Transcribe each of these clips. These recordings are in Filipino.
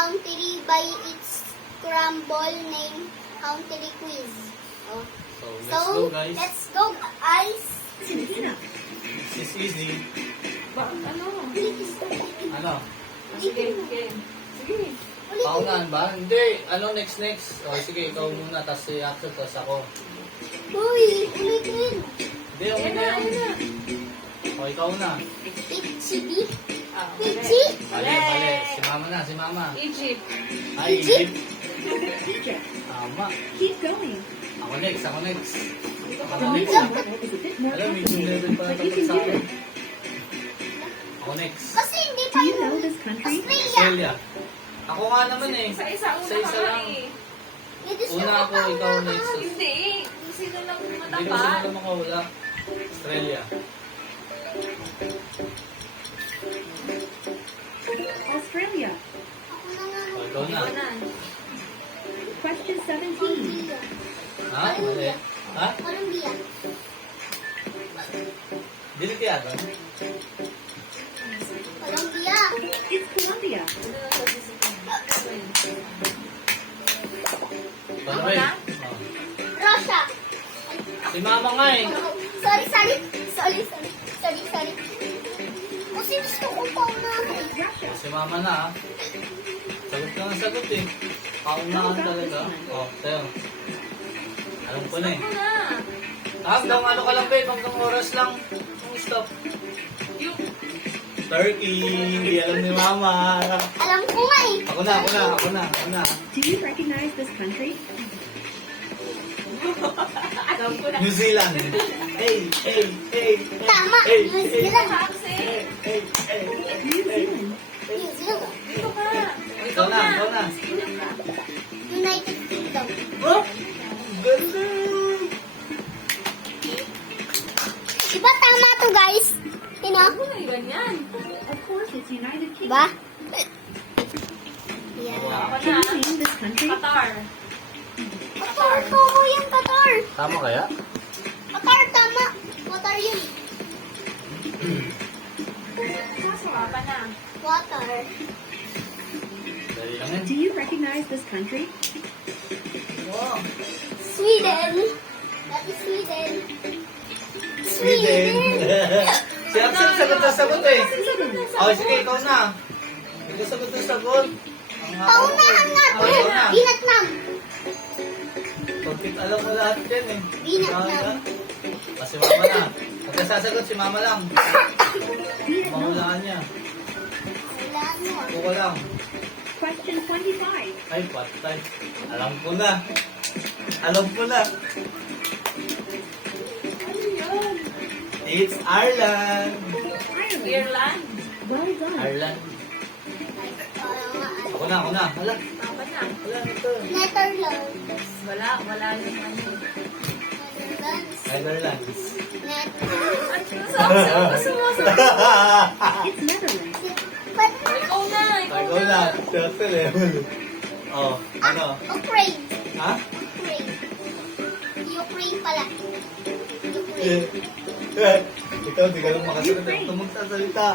country by its scramble name country quiz. Oh. So, let's go, guys. Let's go, guys. Filipino. This is easy. Ano? Ano? Sige, sige. Sige. Paunahan ba? Hindi. Ano, next? O, sige, ikaw muna, tapos si Axel, tapos ako. Uy, ulitin. Hindi, ako na yun. O, ikaw na. Itchy. Ah, Itchy. Bale, bale. Si mama na, si mama. Egypt. Ay, Egypt. Egypt. Tama. Keep going. Ako next. Ako next. Is a bit more Alam, medyo complicated, level pa but na you can sa do akin. it. Ako next. Kasi hindi Do pa you yung know this country? Australia. Australia. Ako nga naman eh. Isa-isa, una Isa-isa ka lang. eh. Una ako, ikaw next. Hindi. Kung sino lang Hindi ko matapat. sino makawala. Australia. Australia. Ako na nga. O, ikaw na. Ikaw na. Question 17. Colombia. Ha? Mali. Ha? Colombia. Dili kaya ba? Colombia. It's Colombia. Ano na sa disiplin? Paano Ako ba? na? Oh. Russia. Si mama nga eh. Sorry. Kasi gusto ko pa unahin. Russia. Si mama na ah. Sagot ka ng sagot eh. Paunahan talaga. O, tayo. Alam ko na eh. Ako na. Hanggang ano ka lang babe, hanggang oras lang. Stop. Yung Turkey. Alam ni mama. Alam ko nga eh. Ako na. Do you recognize this country? alam ko na. New Zealand. Hey. Tama. Hey, New hey. Zealand. Taxi. New Zealand. New Zealand. Dito ka. O, Ikaw na. Sino ka? United Kingdom. Oh! Galing! Diba tama to guys? You know? Ano na ganyan? Of course, it's United Kingdom. Diba? Yeah. Ako Can na. you name this country? Qatar. Qatar. Oo yan, Qatar. Tama kaya? Qatar, tama. Qatar yun. Papa na. Qatar. Dali lang yan. Do you recognize this country? Wow. Sweden. That is Sweden. Sweden. Si Axel sagot eh. Oh, sige, ikaw na. Ikaw sagot. Paunahan nga to. Ikaw na. Vietnam. Pagkit alam mo lahat yan eh. Vietnam. Si mama na. Pagka sasagot, si mama lang. Vietnam. Mahulaan niya. Kailangan mo. Buka lang. Question 25. Ay, patay. Alam ko na. Ano yun? It's Ireland. Ireland. Ireland. Well done. Ireland. Ako na. Hala. Papa na. Ito. Netherlands. Wala yung ano. Netherlands. Netherlands. Netherlands. Ano? Sumasagot. It's Netherlands. Ikaw na. Ikaw na. Turtle eh. Oh, ano? Ukraine. Ha? Ukraine pala. Ukraine. Ikaw, di ka lang makasagot. Ito magsasalita.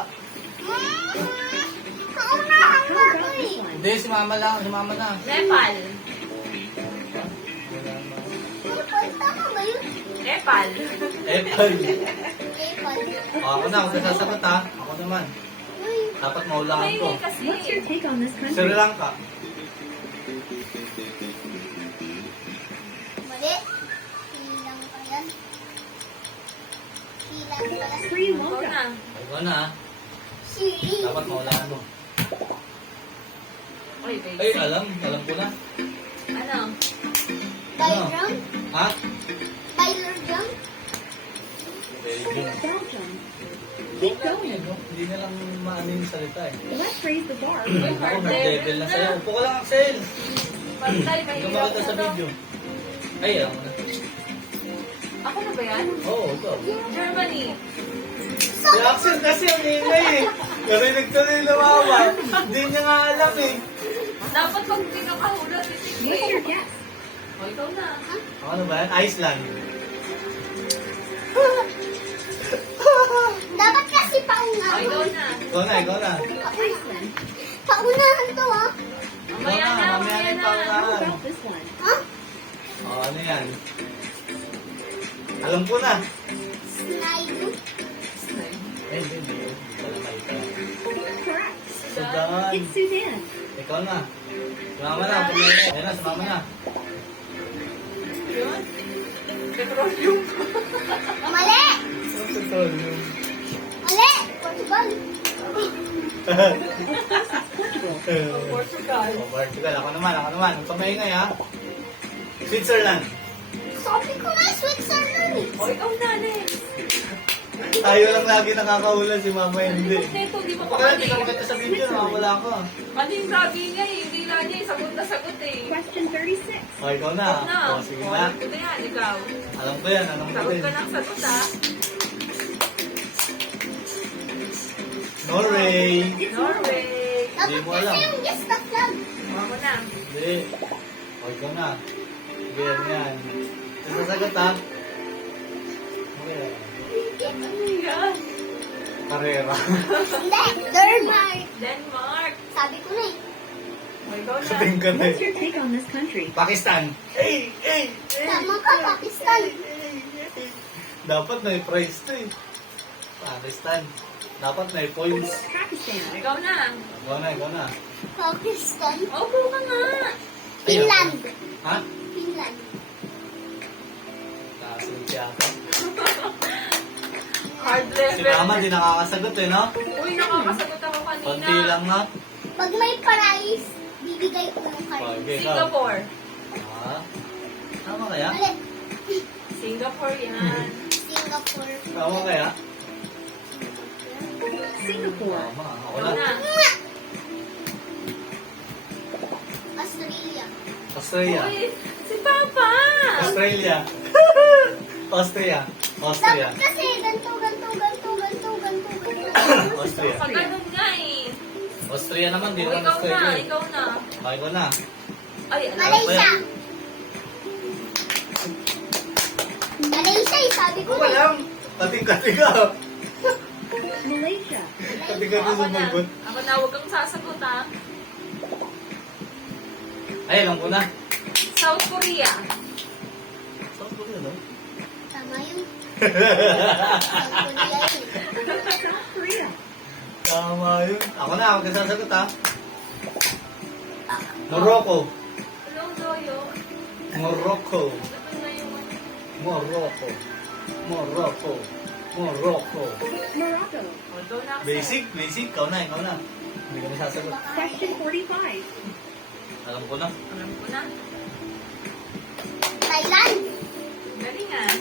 Kaunahan How nga to about eh. this one? Hindi, si mama lang. Si mama na. Nepal. Nepal, tama ba yun? Nepal. Apple. Nepal. Oh, ako na. Ako sasagot ha. Ako naman. Uy, Dapat maulahan ko. May kasi. What's your take on this Sri country? Lanka. mali. Silang pa yan. Silang pala. Sri Ikaw Lanka. na. Ikaw na ha. Siri. Dapat maulahan mo. Oy, babe. Ay, alam ko na. Ano? Belgium. Ha? Belgium. Belgium. Belgium. Keep Ano going. yan, no? Hindi na lang maano yung salita eh. Let's raise the bar. Ako, nag-level na sa'yo. Upo ka lang, Axel. Pantay, Ikaw mahirap makita sa na to. video. Ay, alam mo na. Ako na ba yan? Oo, ikaw. Germany. Si Axel kasi ang ingay eh. Narinig ko na yung lumawa. Hindi niya nga alam eh. Dapat pag hindi ka kahulog, Make your titigil. guess. O, ikaw na. Ano ba yan? Iceland. Dapat kasi O, paunahan. ikaw na. Ikaw na. Iceland. Paunahan to ah. Mamaya na, mamaya yung na. How paunahan. about this one? Huh? Oh, ano yan? Alam ko na. Snide. Eh, hindi. Wala may ito. Correct. Sudan. It's Sudan. Ikaw na. Sumama na. Ayun na, sumama na. Yun. Petroleum. Mali! Petroleum. Mali! Portugal. Portugal. Oh, Portugal. Ako naman. Ang pamaingay ha. Switzerland. Sabi ko na, Switzerland eh. O, ikaw na, next. Tayo lang lagi nakakahula si mama hindi. Neto, di ba pa Baka hindi mali? ka makita sa video, nakawala ako. Mali yung sabi niya eh. Hindi lang niya eh. Sagot na sagot eh. Question 36. Oh, ikaw na. Ikaw na. Oh, sige O, na. ito na yan, ikaw. Alam ko yan, alam ko Sagot din. ka ng sagot ha. Norway. Norway. Hindi Dapat mo kasi alam. yung guess the flag. Mama mo na. Hindi. O, ikaw na. Sige, yan. Ito sagot ha. Okay. Ano yan? Karera. Hindi, Denmark. Denmark. Sabi ko na eh. O, ikaw na. Sabihin ka na What's eh. your take on this country? Pakistan. Tama ka, Pakistan. Dapat may prize to eh. Pakistan. Dapat may points. Pakistan. Ikaw na. Ikaw na. Pakistan. Opo ka nga. Finland. Ha? Finland. Nakasunod siya ako. Hard Si level. mama di nakakasagot eh, no? Uy, nakakasagot ako kanina. Konti lang na. Pag may prize, bibigay ko ng card. Okay, ikaw. Singapore. Ah, tama kaya? Mali. Singapore yan. Singapore. Tama kaya? Singapore. Tama. Ako Ikaw na. na. Australia. Australia. Uy, si Papa. Australia. Austria. Dapat kasi ganito. Austria. Pag ganun nga eh. Austria naman, di O, naman ikaw na. Australia. Ikaw na. Okay ko na. Ay, alam. Malaysia. Malaysia eh, sabi ko Ako na. lang. Kating-kating ka. Malaysia. Kating-kating Ako sa na. bulbot. Ako na. Huwag kang sasagot ha. Ay, alam ko na. South Korea. South Korea, no? Tama yun. South Korea yun. South Korea. Tama yun. Ako na, ako kasasagot ha. Morocco. Hello, Doyo. Morocco. Ito na yung Morocco. Morocco. Morocco. Morocco. Although na ako. Basic. Ikaw na. Hindi ka masasagot. Question 45. Alam ko na. Alam ko na. Thailand. Galing ah.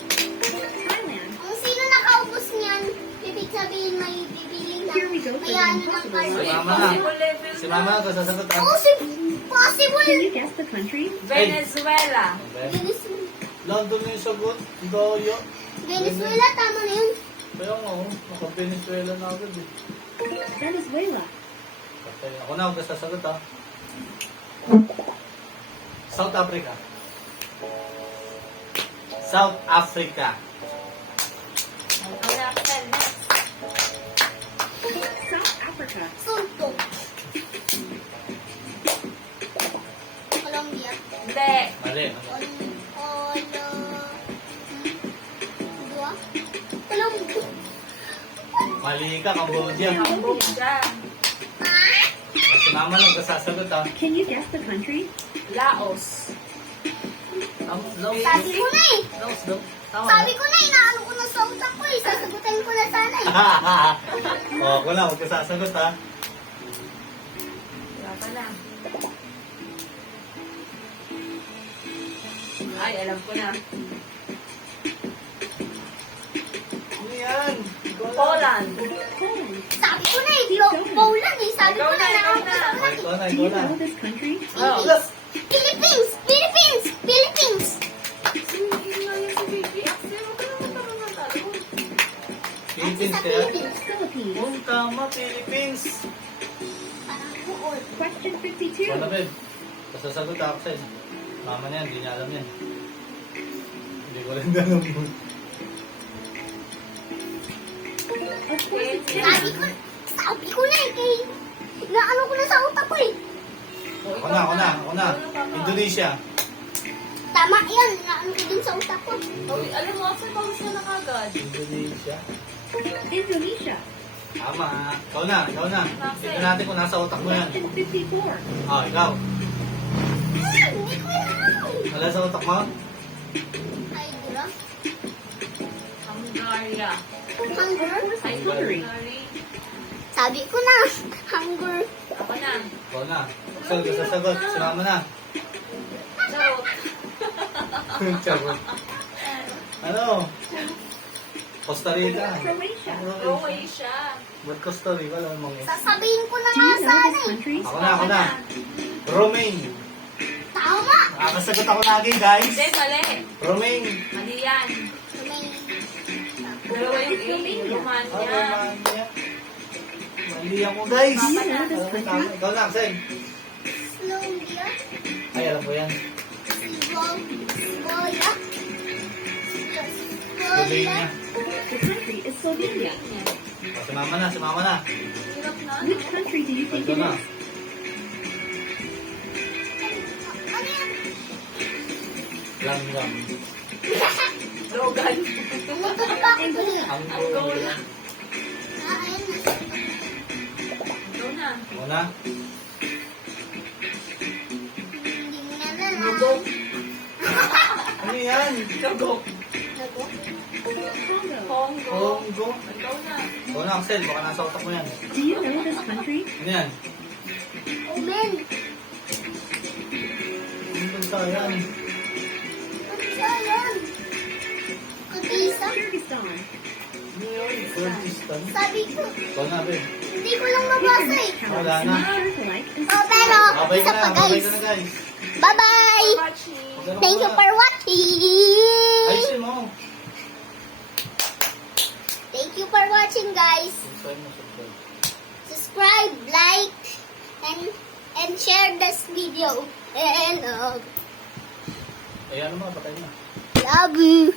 Thailand. Kung sino nakaubos niyan, ibig sabihin may bibili na. Here we go for May the ano ng impossible card. Si Uy, Mama na. possible level Si mama na, kasasagot ha. Oh, possible. Can you guess the country? Venezuela. Venezuela. London yung sagot. Doyo. Venezuela, tama na yun. Kaya nga, naka-Venezuela na agad eh. Venezuela. Okay, ako na, ako kasasagot ha. South Africa. South Africa. Ikaw na, Axel. Next. South Africa. Sunto. Colombia. Hindi. Mali. Colombia. Mali ka, Cambodia. Cambodia. Si mama lang kasasagot ha. Can you guess the country? Laos. Sabi ko na eh. Laos daw. Tama. Sabi ko na, inaano ko na sa utak ko eh. Sasagutin ko na sana eh. O, ako na, huwag kasasagot ha. Wala pa na. Ay, alam ko na. Ano yan? Poland. Poland. Sabi ko na eh. Poland eh. Sabi ko na, Ikaw inaano ko na. sa O, utak. ikaw na, Do ikaw you na. know this country? Oh. Philippines! Philippines! Philippines! Hindi nga yan si Baby Axel. Huwag ka naman talo. Philippines Sa kaya? Philippines. Philippines. Oh, tama, Philippines. Parang buod. Question Wala, 52. babe. Kasasagot ako sa'yo. Mama niya, hindi niya alam yan. Hindi ko rin alam mo. Of course it's Sabi Finland. ko na eh kay... Naano ko na sa utak ko eh. O, Ako ikaw na. Ano pa ba? Indonesia. Tama yan. Naano ko din sa utak ko. O, alam mo, Axel, pawis na na kagad. Indonesia. Indonesia. Tama. Ikaw na. Tignan natin kung nasa utak mo yan. Question 54. Oh, ikaw. Hindi ko alam. Wala sa utak mo? Hydra. Hungaria. Hunger. Ay, Hungary. Hungary. Sabi ko na. Hunger. Ako na. Ikaw na. Axel, gusto sagot. Sumama na. Charot. Charot. Ano? Costa Rica. Croatia. Croatia. Ba't Costa Rica? Wala namang eh. Sasabihin ko na Do nga you know sana this eh. country? Ako na. Romaine. Tama. Nakakasagot ako lagi, guys. Hindi, mali. Romaine. Mali yan. May Dalawa yung A. Oh, Romania. Romania. Mali ako, guys. Do you know this country? Ikaw na, Axel. Slovenia. Ay, alam ko yan. Svoya. Slovenia. The country is Slovenia. Oh, sumama na. Hirap na. Which country do you think Ito it na. is? Ano yan? Langgam. Logan. Umutot pa ako dun eh. Angola. Ayun na. Ikaw na. Una. Hindi mo na na. Lugok. Ano yan? Lugok. Nago. Congo. Congo. Congo. Ikaw na. Ikaw na, Axel. Baka nasa utak mo yan. Do you know this country? Ano yan? Omen. Ano bansa yan? Ano siya yan? Kabisa. Kyrgyzstan. Ano yun? Kurdistan. Sabi ko, Ikaw na, babe. hindi ko lang mabasa eh. Wala na. Sure to like and Oh, pero, Babay isa ka pa na, babay guys. ka na, guys. Bye-bye. Watching. Magano Thank ka you na. for watching. Ayusin mo. Thank you for watching, guys. Subscribe. Subscribe, like, and share this video. And Ayan mo, patay na. love you.